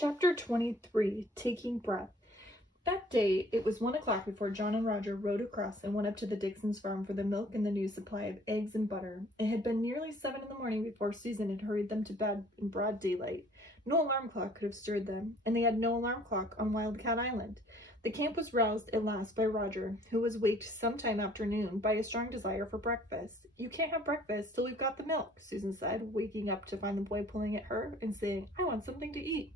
Chapter 23, Taking Breath. That day, it was 1 o'clock before John and Roger rode across and went up to the Dixons' farm for the milk and the new supply of eggs and butter. It had been nearly 7 in the morning before Susan had hurried them to bed in broad daylight. No alarm clock could have stirred them, and they had no alarm clock on Wildcat Island. The camp was roused at last by Roger, who was waked sometime after noon by a strong desire for breakfast. "You can't have breakfast till we've got the milk," Susan said, waking up to find the boy pulling at her and saying, "I want something to eat."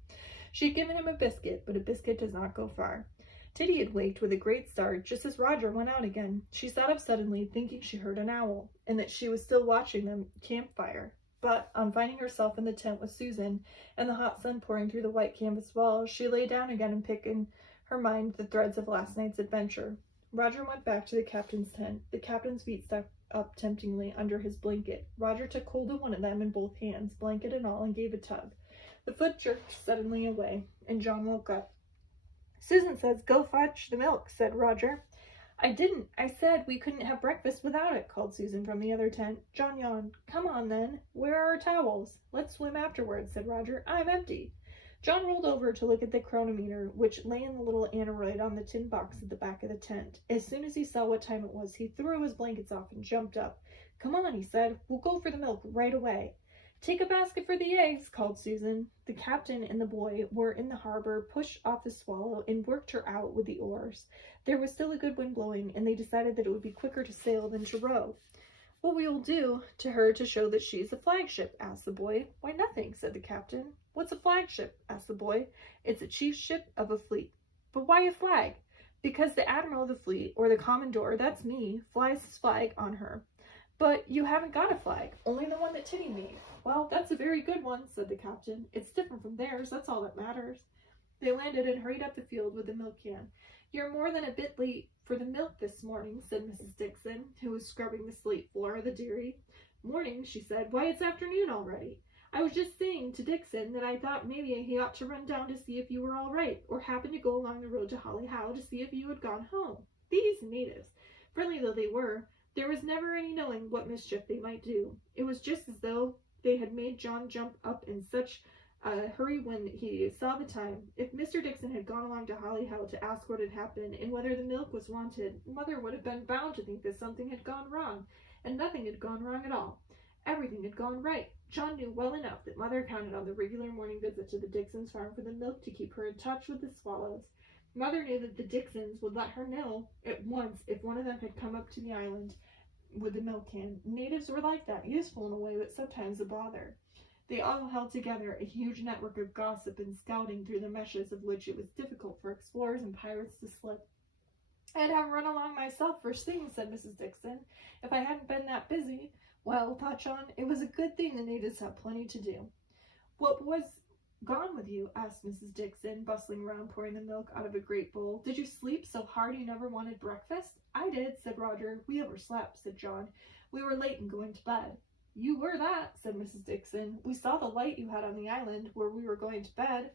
She had given him a biscuit, but a biscuit does not go far. Titty had waked with a great start just as Roger went out again. She sat up suddenly, thinking she heard an owl, and that she was still watching the campfire. But on finding herself in the tent with Susan, and the hot sun pouring through the white canvas walls, she lay down again and picked in her mind the threads of last night's adventure. Roger went back to the captain's tent. The captain's feet stuck up temptingly under his blanket. Roger took hold of one of them in both hands, blanket and all, and gave a tug. The foot jerked suddenly away, and John woke up. "Susan says go fetch the milk," said Roger. "I didn't. I said we couldn't have breakfast without it," called Susan from the other tent. John yawned. "Come on, then. Where are our towels?" "Let's swim afterwards," said Roger. "I'm empty." John rolled over to look at the chronometer, which lay in the little aneroid on the tin box at the back of the tent. As soon as he saw what time it was, he threw his blankets off and jumped up. "Come on," he said. "We'll go for the milk right away." "Take a basket for the eggs," called Susan. The captain and the boy were in the harbor, pushed off the Swallow, and worked her out with the oars. There was still a good wind blowing, and they decided that it would be quicker to sail than to row. "What will we do to her to show that she's a flagship?" asked the boy. "Why, nothing," said the captain. "What's a flagship?" asked the boy. "It's a chief ship of a fleet." "But why a flag?" "Because the admiral of the fleet, or the commodore, that's me, flies his flag on her." "But you haven't got a flag, only the one that Titty made." "Well, that's a very good one," said the captain. "It's different from theirs, that's all that matters." They landed and hurried up the field with the milk can. "You're more than a bit late for the milk this morning," said Mrs. Dixon, who was scrubbing the slate floor of the dairy. "Morning," she said. "Why, it's afternoon already. I was just saying to Dixon that I thought maybe he ought to run down to see if you were all right, or happen to go along the road to Holly Howe to see if you had gone home. These natives, friendly though they were, there was never any knowing what mischief they might do. It was just as though they had made John jump up in such a hurry when he saw the time. If Mr. Dixon had gone along to Holly Howe to ask what had happened and whether the milk was wanted, Mother would have been bound to think that something had gone wrong, and nothing had gone wrong at all. Everything had gone right. John knew well enough that Mother counted on the regular morning visit to the Dixons' farm for the milk to keep her in touch with the Swallows. Mother knew that the Dixons would let her know at once if one of them had come up to the island with the milk can. Natives were like that, useful in a way, but sometimes a bother. They all held together a huge network of gossip and scouting through the meshes of which it was difficult for explorers and pirates to slip. "I'd have run along myself first thing," said Mrs. Dixon, "if I hadn't been that busy." "Well," thought John, "it was a good thing the natives had plenty to do." "What was gone with you?" asked Mrs. Dixon, bustling around pouring the milk out of a great bowl. "Did you sleep so hard you never wanted breakfast?" "I did," said Roger. "We overslept," said John. "We were late in going to bed." "You were that," said Mrs. Dixon. "We saw the light you had on the island where we were going to bed,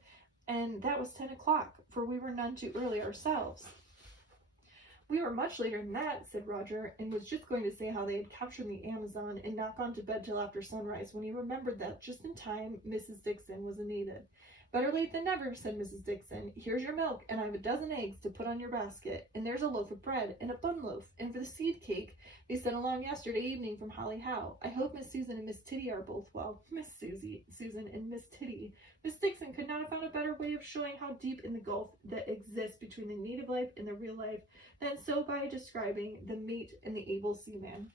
and that was 10 o'clock, for we were none too early ourselves." "We were much later than that," said Roger, and was just going to say how they had captured the Amazon and not gone to bed till after sunrise when he remembered that just in time Mrs. Dixon was a native. "Better late than never," said Mrs. Dixon. "Here's your milk, and I've a dozen eggs to put on your basket, and there's a loaf of bread and a bun loaf, and for the seed cake they sent along yesterday evening from Holly Howe. I hope Miss Susan and Miss Titty are both well." Susan and Miss Titty. Miss Dixon could not have found a better way of showing how deep in the gulf that exists between the native life and the real life than so by describing the mate and the able seaman.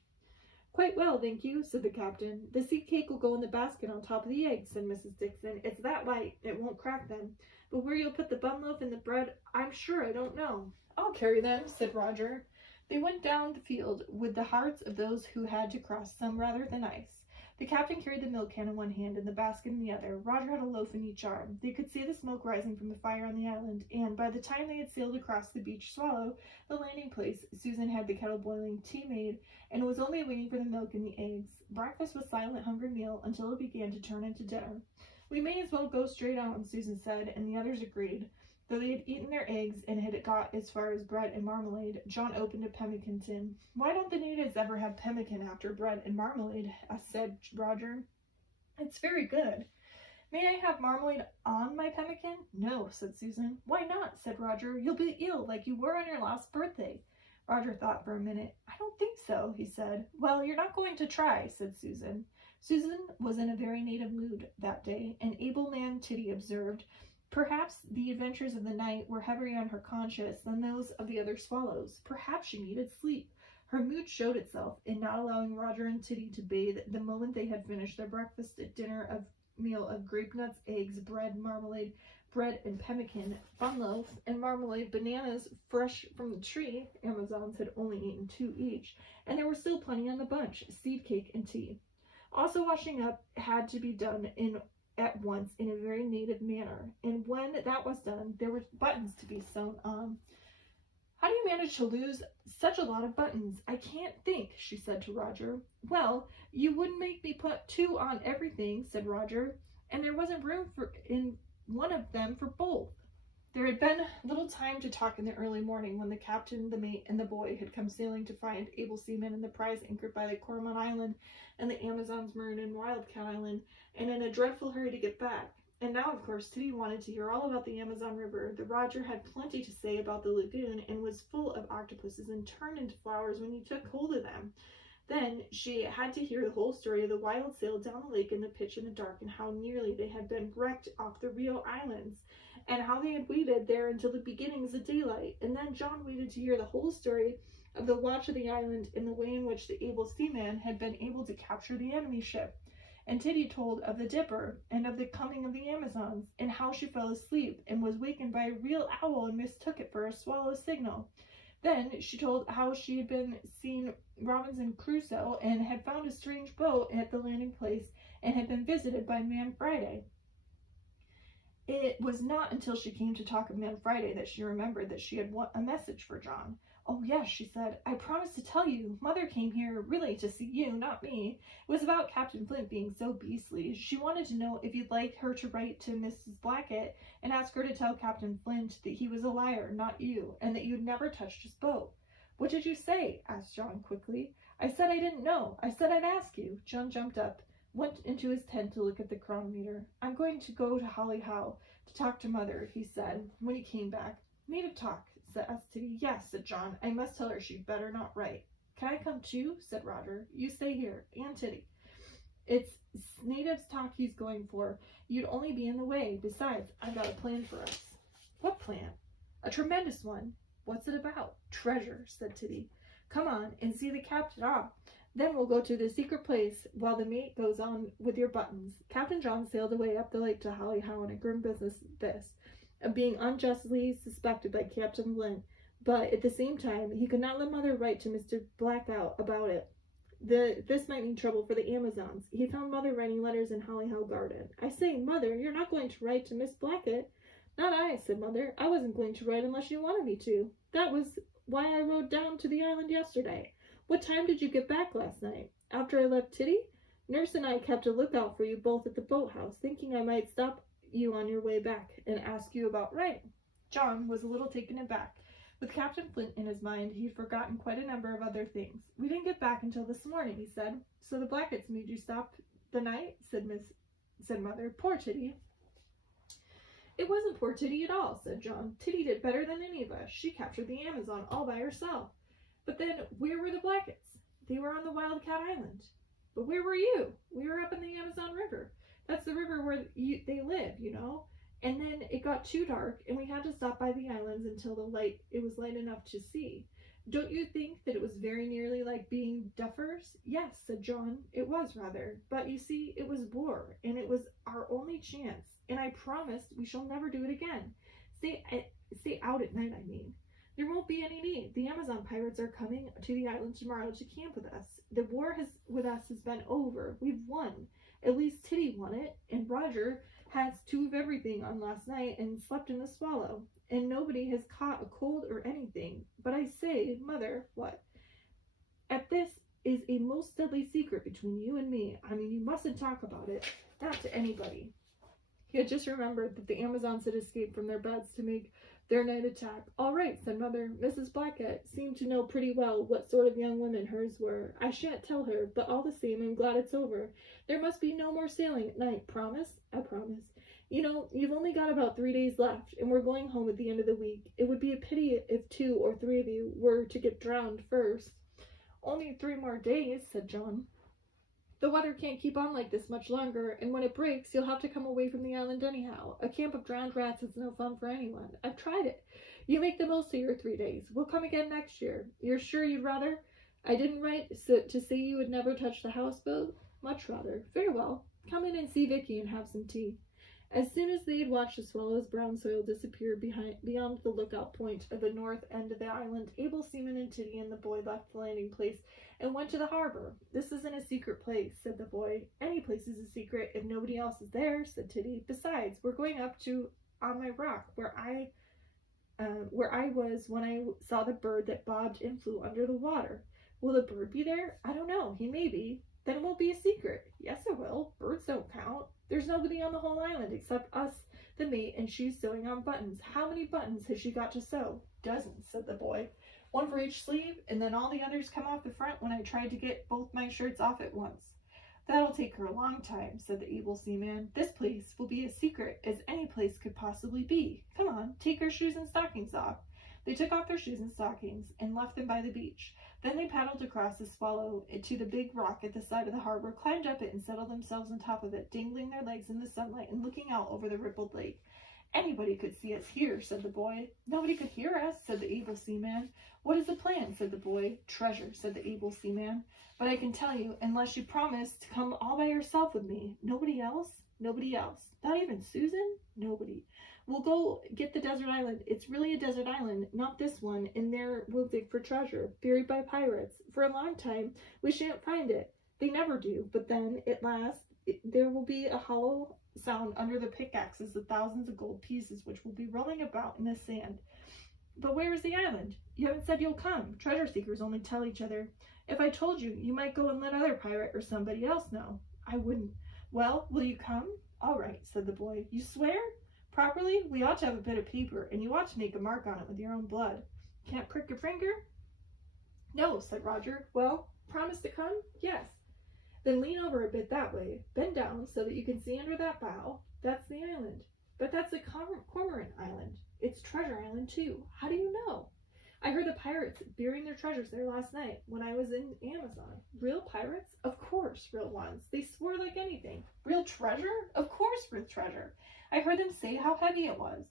"Quite well, thank you," said the captain. "The seed cake will go in the basket on top of the eggs," said Mrs. Dixon. "It's that light, it won't crack them. But where you'll put the bun loaf and the bread, I'm sure I don't know." "I'll carry them," said Roger. They went down the field with the hearts of those who had to cross some rather than ice. The captain carried the milk can in one hand and the basket in the other. Roger had a loaf in each arm. They could see the smoke rising from the fire on the island, and by the time they had sailed across the beach Swallow, the landing place, Susan had the kettle boiling, tea made, and was only waiting for the milk and the eggs. Breakfast was a silent, hungry meal until it began to turn into dinner. "We may as well go straight on," Susan said, and the others agreed. Though they had eaten their eggs and had got as far as bread and marmalade, John opened a pemmican tin. "Why don't the natives ever have pemmican after bread and marmalade?" said Roger. "It's very good." May I have marmalade on my pemmican? No, said Susan. Why not? Said Roger. You'll be ill like you were on your last birthday. Roger thought for a minute. I don't think so, he said. Well, you're not going to try, said Susan. Susan was in a very native mood that day, and able man Titty observed. Perhaps the adventures of the night were heavier on her conscience than those of the other swallows. Perhaps she needed sleep. Her mood showed itself in not allowing Roger and Titty to bathe the moment they had finished their breakfast at dinner of meal of grape nuts, eggs, bread, marmalade, bread and pemmican, fun loaf, and marmalade, bananas fresh from the tree. Amazons had only eaten 2 each, and there were still plenty on the bunch, seed cake and tea. Also washing up had to be done at once in a very native manner, and when that was done, there were buttons to be sewn on. How do you manage to lose such a lot of buttons? I can't think, she said to Roger. Well, you wouldn't make me put 2 on everything, said Roger, and there wasn't room in one of them for both. There had been little time to talk in the early morning when the captain, the mate, and the boy had come sailing to find able seamen and the prize anchored by the Cormorant Island and the Amazons marooned in Wildcat Island, and in a dreadful hurry to get back. And now, of course, Titty wanted to hear all about the Amazon River. The Roger had plenty to say about the lagoon and was full of octopuses and turned into flowers when he took hold of them. Then she had to hear the whole story of the wild sail down the lake in the pitch and the dark, and how nearly they had been wrecked off the Rio Islands, and how they had waited there until the beginnings of daylight. And then John waited to hear the whole story of the watch of the island and the way in which the able seaman had been able to capture the enemy ship. And Titty told of the Dipper and of the coming of the Amazons, and how she fell asleep and was wakened by a real owl and mistook it for a swallow's signal. Then she told how she had been seen Robinson Crusoe and had found a strange boat at the landing place and had been visited by Man Friday. It was not until she came to talk of Man Friday that she remembered that she had a message for John. Oh, yes, she said. I promised to tell you. Mother came here really to see you, not me. It was about Captain Flint being so beastly. She wanted to know if you'd like her to write to Mrs. Blackett and ask her to tell Captain Flint that he was a liar, not you, and that you'd never touched his boat. What did you say? Asked John quickly. I said I didn't know. I said I'd ask you. John jumped up, went into his tent to look at the chronometer. I'm going to go to Holly Howe to talk to Mother, he said when he came back. Native talk, asked Titty. Yes, said John. I must tell her she'd better not write. Can I come too? Said Roger. You stay here. And Titty. It's natives talk he's going for. You'd only be in the way. Besides, I've got a plan for us. What plan? A tremendous one. What's it about? Treasure, said Titty. Come on and see the captain off. Then we'll go to the secret place while the mate goes on with your buttons. Captain John sailed away up the lake to Holly Howe on a grim business of being unjustly suspected by Captain Flint, but at the same time, he could not let Mother write to Mr. Blackout about it. This might mean trouble for the Amazons. He found Mother writing letters in Holly Howe Garden. I say, Mother, you're not going to write to Miss Blackett. Not I, said Mother. I wasn't going to write unless you wanted me to. That was why I rode down to the island yesterday. What time did you get back last night? After I left Titty? Nurse and I kept a lookout for you both at the boathouse, thinking I might stop you on your way back and ask you about writing. John was a little taken aback. With Captain Flint in his mind, he'd forgotten quite a number of other things. We didn't get back until this morning, he said. So the Blacketts made you stop the night? said Mother. Poor Titty. It wasn't poor Titty at all, said John. Titty did better than any of us. She captured the Amazon all by herself. But then, where were the Blacketts? They were on the Wildcat Island. But where were you? We were up in the Amazon River. That's the river where they live, you know. And then it got too dark, and we had to stop by the islands until it was light enough to see. Don't you think that it was very nearly like being duffers? Yes, said John. It was, rather. But you see, it was war, and it was our only chance. And I promised we shall never do it again. Stay out at night, I mean. There won't be any need. The Amazon pirates are coming to the island tomorrow to camp with us. The war with us has been over. We've won. At least Titty won it, and Roger has 2 of everything on last night and slept in the Swallow, and nobody has caught a cold or anything. But I say, Mother, what? At this is a most deadly secret between you and me. I mean, you mustn't talk about it. Not to anybody. He had just remembered that the Amazons had escaped from their beds to make their night attack. "All right," said Mother. "Mrs. Blackett seemed to know pretty well what sort of young women hers were. I shan't tell her, but all the same I'm glad it's over. There must be no more sailing at night. Promise?" "I promise. You know, you've only got about 3 days left, and we're going home at the end of the week. It would be a pity if 2 or 3 of you were to get drowned first." "Only 3 more days," said John. "The weather can't keep on like this much longer, and when it breaks, you'll have to come away from the island anyhow. A camp of drowned rats is no fun for anyone. I've tried it. You make the most of your 3 days. We'll come again next year. You're sure you'd rather? I didn't write to say you would never touch the houseboat? Much rather. Very well. Come in and see Vicky and have some tea." As soon as they had watched the Swallow's brown sail disappear beyond the lookout point of the north end of the island, Abel, Seaman, and Titty and the boy left the landing place and went to the harbor. "This isn't a secret place," said the boy. "Any place is a secret if nobody else is there," said Titty. "Besides, we're going up on my rock where I was when I saw the bird that bobbed and flew under the water. Will the bird be there? I don't know. He may be. Then it won't be a secret." "Yes, it will. Birds don't count. There's nobody on the whole island except us, the mate, and she's sewing on buttons. How many buttons has she got to sew?" "Dozens," said the boy. "One for each sleeve, and then all the others come off the front when I tried to get both my shirts off at once." "That'll take her a long time," said the able seaman. "This place will be as secret as any place could possibly be. Come on, take her shoes and stockings off." They took off their shoes and stockings and left them by the beach. Then they paddled across the Swallow to the big rock at the side of the harbor, climbed up it, and settled themselves on top of it, dangling their legs in the sunlight and looking out over the rippled lake. "Anybody could see us here," said the boy. "Nobody could hear us," said the able seaman. "What is the plan?" said the boy. "Treasure," said the able seaman. "But I can tell you, unless you promise to come all by yourself with me." "Nobody else?" "Nobody else." "Not even Susan?" "Nobody. We'll go get the desert island. It's really a desert island, not this one, and there we'll dig for treasure, buried by pirates. For a long time we shan't find it. They never do, but then, at last, there will be a hollow sound under the pickaxes of thousands of gold pieces which will be rolling about in the sand." "But where is the island? You haven't said you'll come. Treasure seekers only tell each other. If I told you, you might go and let other pirate or somebody else know." "I wouldn't." "Well, will you come?" "All right," said the boy. "You swear?" "Properly, we ought to have a bit of paper, and you ought to make a mark on it with your own blood." "Can't prick your finger?" "No," said Roger. "Well, promise to come?" "Yes." "Then lean over a bit that way. Bend down so that you can see under that bough. That's the island." "But that's a cormorant island. It's Treasure Island, too. How do you know?" "I heard the pirates burying their treasures there last night when I was in Amazon." "Real pirates?" "Of course, real ones. They swore like anything." "Real treasure?" "Of course, real treasure. I heard them say how heavy it was."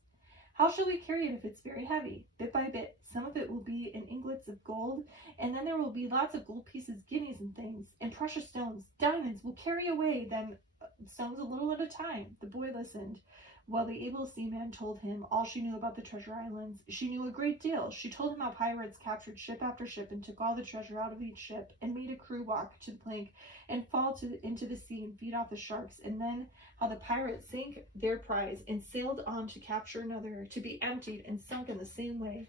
"How shall we carry it if it's very heavy?" "Bit by bit. Some of it will be in ingots of gold, and then there will be lots of gold pieces, guineas and things, and precious stones, diamonds. We'll carry away them stones a little at a time." The boy listened while the able seaman told him all she knew about the treasure islands. She knew a great deal. She told him how pirates captured ship after ship and took all the treasure out of each ship and made a crew walk to the plank and fall into the sea and feed off the sharks, and then how the pirates sank their prize and sailed on to capture another, to be emptied and sunk in the same way.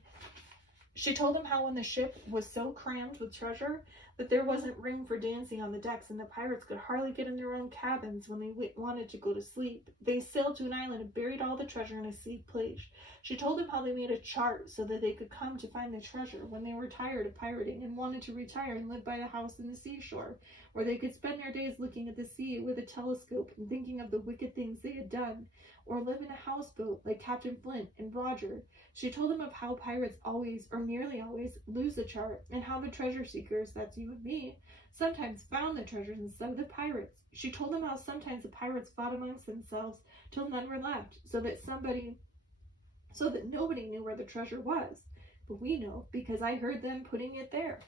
She told him how when the ship was so crammed with treasure that there wasn't room for dancing on the decks, and the pirates could hardly get in their own cabins when they wanted to go to sleep, they sailed to an island and buried all the treasure in a safe place. She told him how they made a chart so that they could come to find the treasure when they were tired of pirating and wanted to retire and live by a house in the seashore, where they could spend their days looking at the sea with a telescope and thinking of the wicked things they had done, or live in a houseboat like Captain Flint and Roger. She told him of how pirates always, or nearly always, lose the chart, and how the treasure seekers, that's you and me, sometimes found the treasures instead of the pirates. She told him how sometimes the pirates fought amongst themselves till none were left, so that nobody knew where the treasure was. But we know, because I heard them putting it there.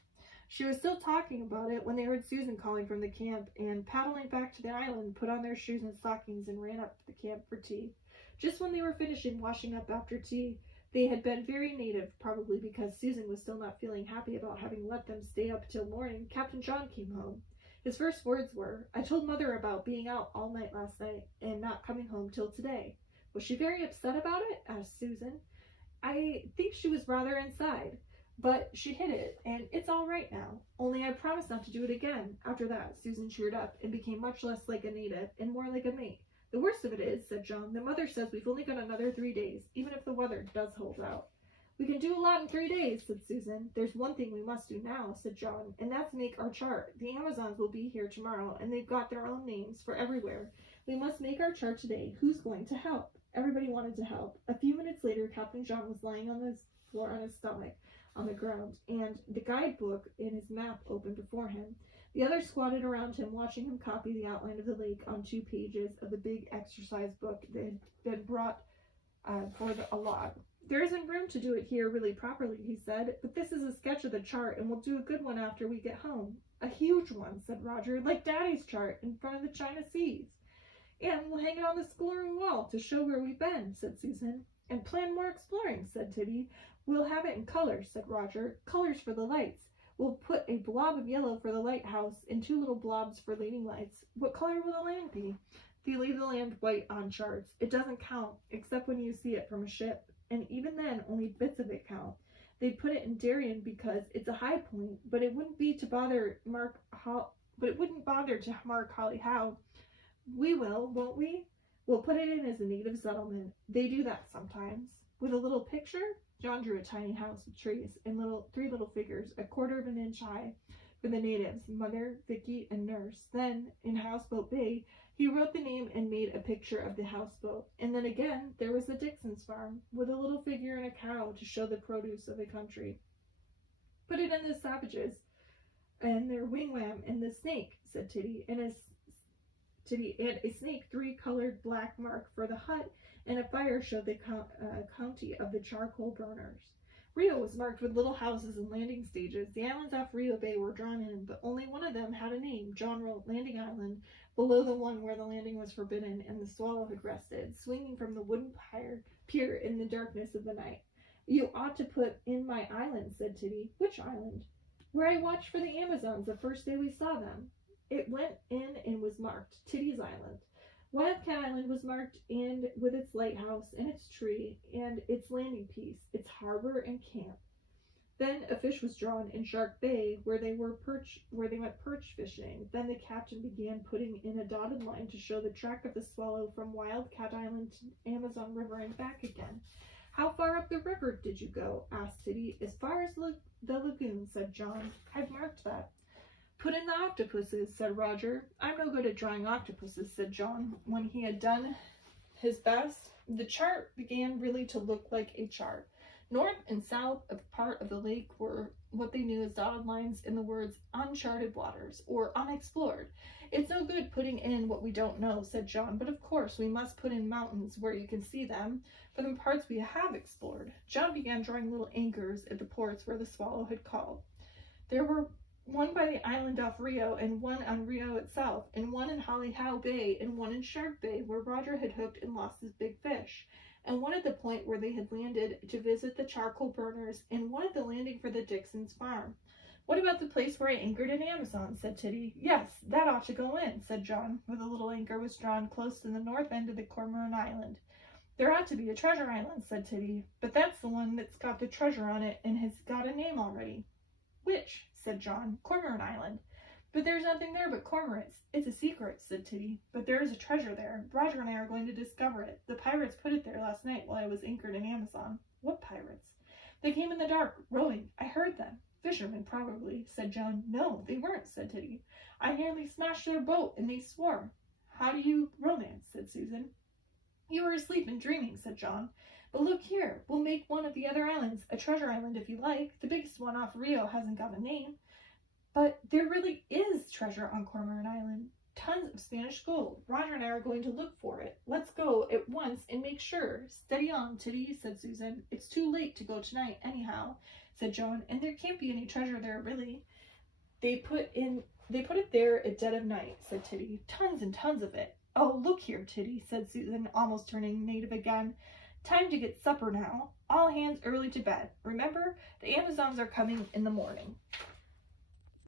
She was still talking about it when they heard Susan calling from the camp, and paddling back to the island, put on their shoes and stockings and ran up to the camp for tea. Just when they were finishing washing up after tea, they had been very native, probably because Susan was still not feeling happy about having let them stay up till morning. Captain John came home. His first words were, "I told Mother about being out all night last night and not coming home till today." "Was she very upset about it?" asked Susan. "I think she was rather inside, but she hid it, and it's all right now. Only I promised not to do it again." After that, Susan cheered up and became much less like a native and more like a mate. The worst of it is, said John, the mother says we've only got another 3 days, even if the weather does hold out. We can do a lot in 3 days, said Susan. There's one thing we must do now, said John, and that's make our chart. The Amazons will be here tomorrow, and they've got their own names for everywhere. We must make our chart today. Who's going to help? Everybody wanted to help. A few minutes later, Captain John was lying on the floor on his stomach on the ground, and the guidebook in his map open before him. The others squatted around him, watching him copy the outline of the lake on 2 pages of the big exercise book that had been brought for a log. There isn't room to do it here really properly, he said, but this is a sketch of the chart, and we'll do a good one after we get home. A huge one, said Roger, like Daddy's chart in front of the China Seas. And we'll hang it on the schoolroom wall to show where we've been, said Susan. And plan more exploring, said Tibby. We'll have it in colors, said Roger. Colors for the lights. We'll put a blob of yellow for the lighthouse and 2 little blobs for leading lights. What color will the land be? They leave the land white on charts. It doesn't count, except when you see it from a ship. And even then, only bits of it count. They'd put it in Darien because it's a high point, but it wouldn't be to bother to mark Holly Howe. We will, won't we? We'll put it in as a native settlement. They do that sometimes. With a little picture? John drew a tiny house with trees and 3 little figures, 1/4 of an inch high, for the natives, Mother, Vicky, and Nurse. Then, in Houseboat Bay, he wrote the name and made a picture of the houseboat. And then again, there was the Dixon's farm, with a little figure and a cow to show the produce of the country. Put it in the savages, and their wigwam, and the snake, said Titty, and a snake 3-colored black mark for the hut, and a fire showed the county of the charcoal burners. Rio was marked with little houses and landing stages. The islands off Rio Bay were drawn in, but only one of them had a name. John wrote Landing Island below the one where the landing was forbidden and the Swallow had rested, swinging from the wooden pier in the darkness of the night. You ought to put in my island, said Titty. Which island? Where I watched for the Amazons the first day we saw them. It went in and was marked Titty's Island. Wildcat Island was marked and with its lighthouse and its tree and its landing piece, its harbor and camp. Then a fish was drawn in Shark Bay where they went perch fishing. Then the captain began putting in a dotted line to show the track of the Swallow from Wildcat Island to Amazon River and back again. How far up the river did you go? Asked Titty. As far as the lagoon, said John. I've marked that. Put in the octopuses, said Roger. I'm no good at drawing octopuses, said John. When he had done his best, the chart began really to look like a chart. North and south of part of the lake were what they knew as dotted lines in the words uncharted waters or unexplored. It's no good putting in what we don't know, said John, but of course we must put in mountains where you can see them for the parts we have explored. John began drawing little anchors at the ports where the Swallow had called. There were one by the island off Rio, and one on Rio itself, and one in Holly Howe Bay, and one in Shark Bay, where Roger had hooked and lost his big fish, and one at the point where they had landed to visit the charcoal burners, and one at the landing for the Dixon's farm. What about the place where I anchored in Amazon, said Titty. Yes, that ought to go in, said John, where the little anchor was drawn close to the north end of the Cormorant Island. There ought to be a treasure island, said Titty, but that's the one that's got the treasure on it and has got a name already. Which? Said John. Cormorant Island. But there's nothing there but cormorants. It's a secret, said Titty. But there is a treasure there. Roger and I are going to discover it. The pirates put it there last night while I was anchored in Amazon. What pirates? They came in the dark, rowing. I heard them. Fishermen, probably, said John. No, they weren't, said Titty. I nearly smashed their boat, and they swore. How do you romance, said Susan. You were asleep and dreaming, said John. But look here, we'll make one of the other islands a treasure island if you like. The biggest one off Rio hasn't got a name. But there really is treasure on Cormorant Island. Tons of Spanish gold. Roger and I are going to look for it. Let's go at once and make sure. Steady on, Titty, said Susan. It's too late to go tonight anyhow, said John, and there can't be any treasure there really. They put it there at dead of night, said Titty. Tons and tons of it. Oh, look here, Titty, said Susan, almost turning native again. Time to get supper now. All hands early to bed. Remember, the Amazons are coming in the morning.